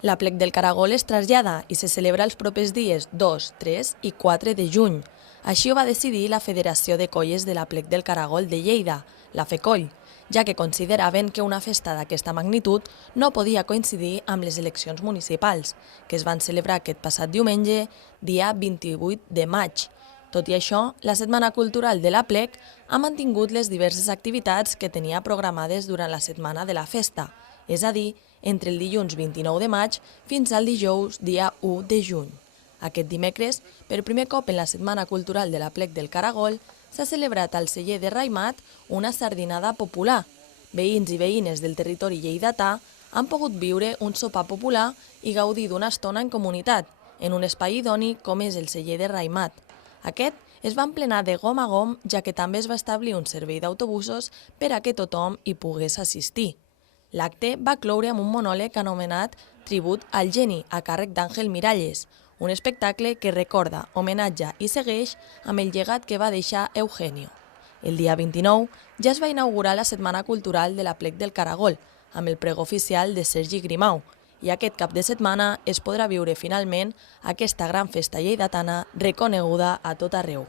L'Aplec del Caragol es trasllada i se celebra els propers dies 2, 3 i 4 de juny. Així ho va decidir la Federació de Colles de l'Aplec del Caragol de Lleida, la FECOLL, ja que consideraven que una festa d'aquesta magnitud no podia coincidir amb les eleccions municipals, que es van celebrar aquest passat diumenge, dia 28 de maig. Tot i això, la Setmana Cultural de l'Aplec ha mantingut les diverses activitats que tenia programades durant la setmana de la festa, és a dir, entre el dilluns 29 de maig fins al dijous dia 1 de juny. Aquest dimecres, per primer cop en la Setmana Cultural de l'Aplec del Caragol, s'ha celebrat al celler de Raimat una sardinada popular. Veïns i veïnes del territori lleidatà han pogut viure un sopar popular i gaudir d'una estona en comunitat, en un espai idoni com és el celler de Raimat. Aquest es va emplenar de gom a gom, ja que també es va establir un servei d'autobusos per a que tothom hi pogués assistir. L'acte va cloure amb un monòleg anomenat Tribut al Geni, a càrrec d'Àngel Miralles, un espectacle que recorda, homenatja i segueix amb el llegat que va deixar Eugenio. El dia 29 ja es va inaugurar la Setmana Cultural de l'Aplec del Caragol, amb el pregó oficial de Sergi Grimau, i aquest cap de setmana es podrà viure finalment aquesta gran festa lleidatana reconeguda a tot arreu.